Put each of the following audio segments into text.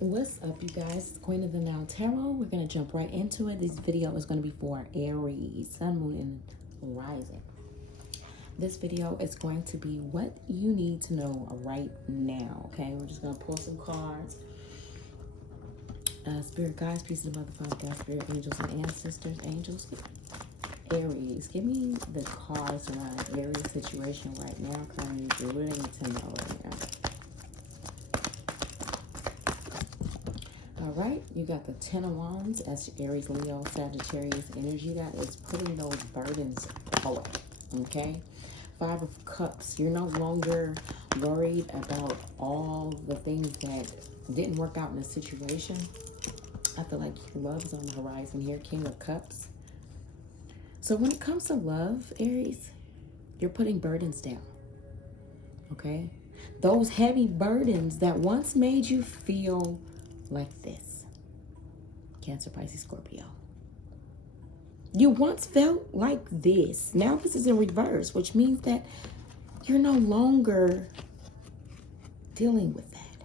What's up, you guys? It's Queen of the Now Tarot. We're going to jump right into it. This video is going to be for Aries, Sun, Moon, and Rising. This video is going to be what you need to know right now, okay? We're just going to pull some cards. Spirit guides, pieces of Mother, Father, God, Spirit, angels, and ancestors. Angels, Aries, give me the cards around Aries situation right now. Clients, you really need to know right now. All right, you got the Ten of Wands. That's Aries, Leo, Sagittarius energy. That is putting those burdens away, okay? Five of Cups. You're no longer worried about all the things that didn't work out in a situation. I feel like love is on the horizon here. King of Cups. So when it comes to love, Aries, you're putting burdens down, okay? Those heavy burdens that once made you feel like this. Cancer, Pisces, Scorpio. You once felt like this. Now this is in reverse, which means that you're no longer dealing with that.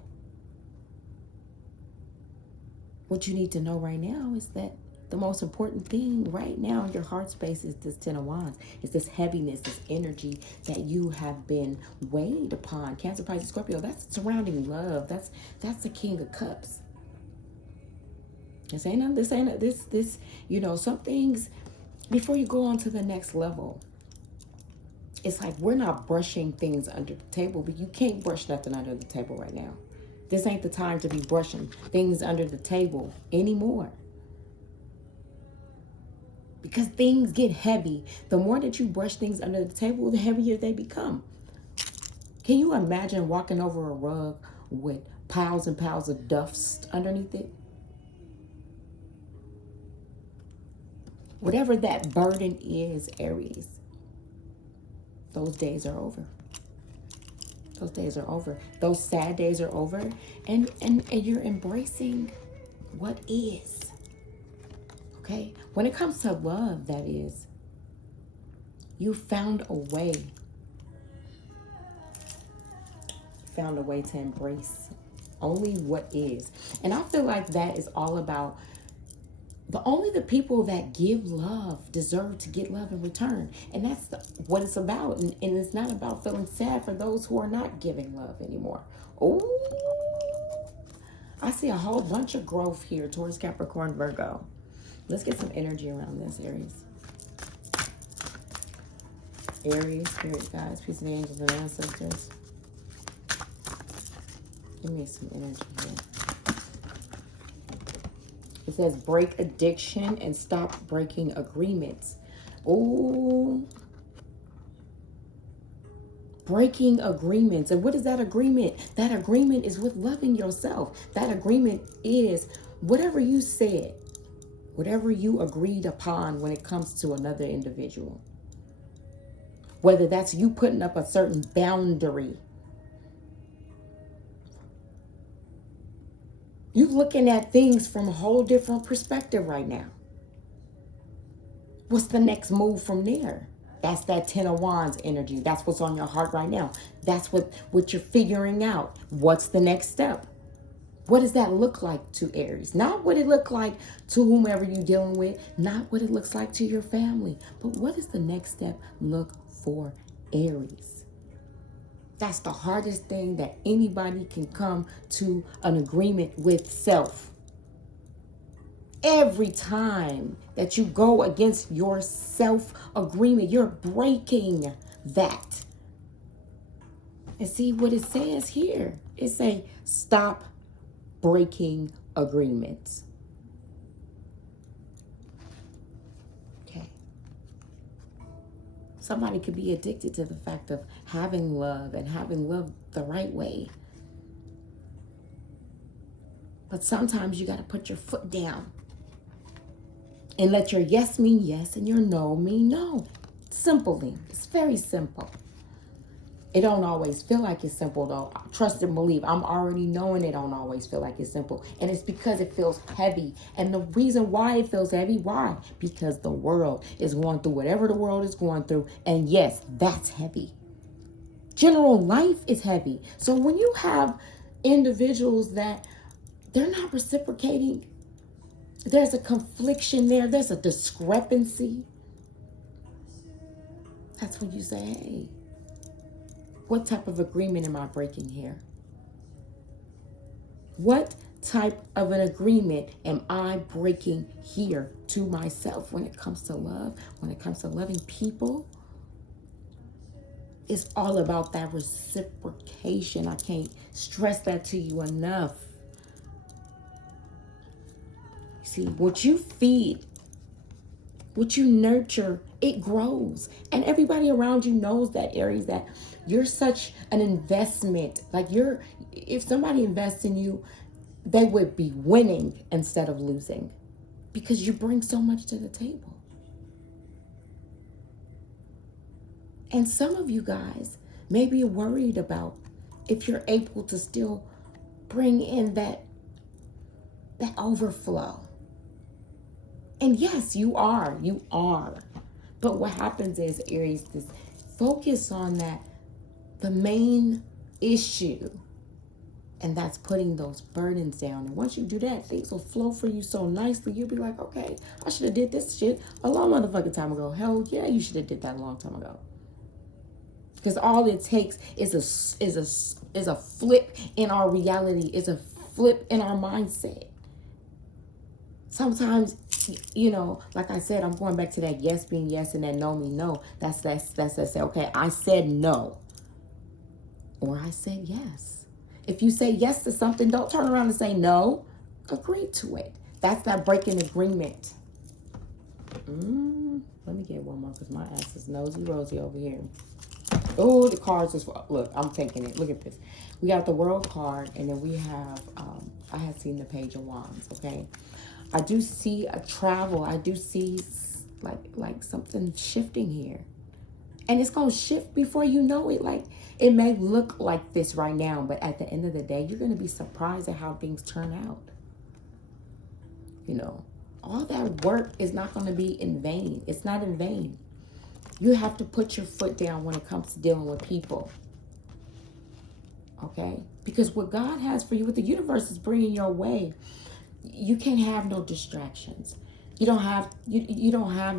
What you need to know right now is that the most important thing right now in your heart space is this Ten of Wands. It's this heaviness, this energy that you have been weighed upon. Cancer, Pisces, Scorpio, that's surrounding love. That's the King of Cups. This, you know, some things, before you go on to the next level, it's like we're not brushing things under the table, but you can't brush nothing under the table right now. This ain't the time to be brushing things under the table anymore. Because things get heavy. The more that you brush things under the table, the heavier they become. Can you imagine walking over a rug with piles and piles of dust underneath it? Whatever that burden is, Aries, those days are over. Those days are over. Those sad days are over. And you're embracing what is. Okay? When it comes to love, that is, you found a way. Found a way to embrace only what is. And I feel like that is all about only the people that give love deserve to get love in return. And that's what it's about. And it's not about feeling sad for those who are not giving love anymore. Oh, I see a whole bunch of growth here towards Capricorn, Virgo. Let's get some energy around this, Aries. Aries, spirit guides, peace of the angels and ancestors. Give me some energy here. It says break addiction and stop breaking agreements. Oh, breaking agreements. And what is that agreement? That agreement is with loving yourself. That agreement is whatever you said, whatever you agreed upon when it comes to another individual. Whether that's you putting up a certain boundary. You're looking at things from a whole different perspective right now. What's the next move from there? That's that Ten of Wands energy. That's what's on your heart right now. That's what you're figuring out. What's the next step? What does that look like to Aries? Not what it look like to whomever you're dealing with. Not what it looks like to your family. But what does the next step look for Aries? That's the hardest thing that anybody can come to an agreement with self. Every time that you go against your self-agreement, you're breaking that. And see what it says here. It says, stop breaking agreements. Okay. Somebody could be addicted to the fact of having love and having love the right way. But sometimes you got to put your foot down and let your yes mean yes and your no mean no. Simply. It's very simple. It don't always feel like it's simple, though. Trust and believe. I'm already knowing it don't always feel like it's simple. And it's because it feels heavy. And the reason why it feels heavy, why? Because the world is going through whatever the world is going through. And yes, that's heavy. General life is heavy. So when you have individuals that they're not reciprocating. There's a confliction there. There's a discrepancy. That's when you say, hey, what type of agreement am I breaking here? What type of an agreement am I breaking here to myself when it comes to love, when it comes to loving people? It's all about that reciprocation. I can't stress that to you enough. See, what you feed, what you nurture, it grows. And everybody around you knows that, Aries, that you're such an investment. Like if somebody invests in you, they would be winning instead of losing because you bring so much to the table. And some of you guys may be worried about if you're able to still bring in that overflow. And yes, you are. But what happens is, Aries, this focus on the main issue. And that's putting those burdens down. And once you do that, things will flow for you so nicely. You'll be like, okay, I should have did this shit a long motherfucking time ago. Hell yeah, you should have did that a long time ago. Because all it takes is a flip in our reality, is a flip in our mindset. Sometimes, like I said, I'm going back to that yes being yes and that no mean no. That's say, okay, I said no. Or I said yes. If you say yes to something, don't turn around and say no. Agree to it. That's that breaking agreement. Let me get one more because my ass is nosy rosy over here. Oh, the cards is, look, I'm taking it. Look at this. We got the World card, and then we have, I had seen the Page of Wands, okay? I do see a travel. I do see like something shifting here. And it's going to shift before you know it. Like, it may look like this right now, but at the end of the day, you're going to be surprised at how things turn out. All that work is not going to be in vain. It's not in vain. You have to put your foot down when it comes to dealing with people. Okay? Because what God has for you, what the universe is bringing your way, you can't have no distractions. You don't have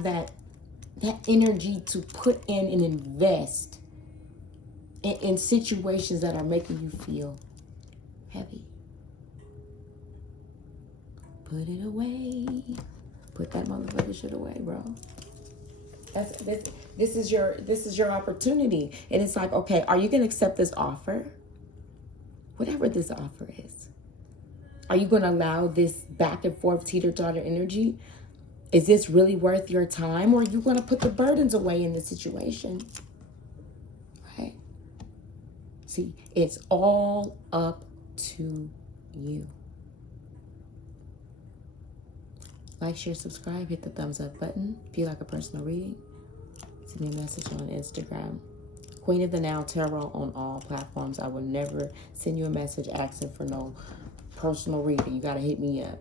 that energy to put in and invest in situations that are making you feel heavy. Put it away. Put that motherfucker shit away, bro. This is your opportunity. And it's like, okay, are you gonna accept this offer? Whatever this offer is. Are you gonna allow this back and forth teeter-totter energy? Is this really worth your time? Or are you gonna put the burdens away in the situation? Right? See, it's all up to you. Like, share, subscribe, hit the thumbs up button. If you like a personal reading, send me a message on Instagram. Queen of the Now Tarot on all platforms. I will never send you a message asking for no personal reading. You got to hit me up.